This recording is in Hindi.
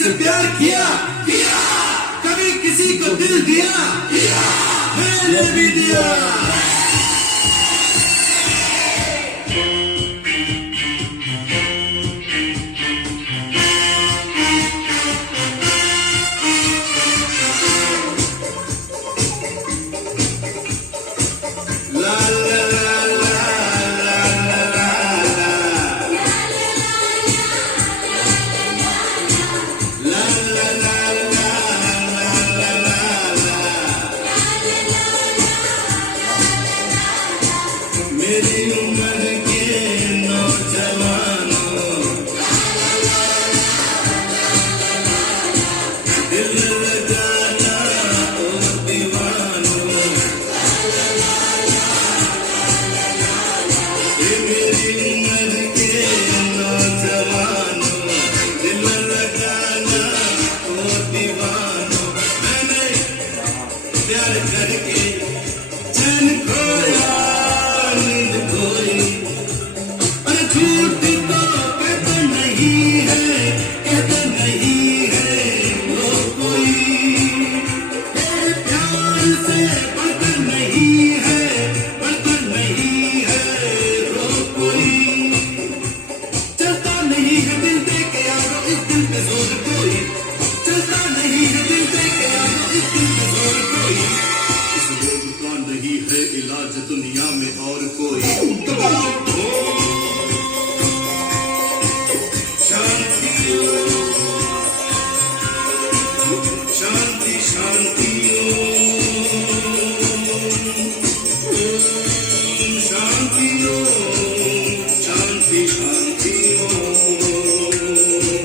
से प्यार किया कभी किसी को दिल दिया मैंने भी दिया। मेरी उम्र के नौजवानों दिल लगाना ओ दीवानों, ये मेरी उम्र के नौजवानों दिल लगाना ओ दीवानों। मैंने प्यार करके चैन खोया इलाज दुनिया में और कोई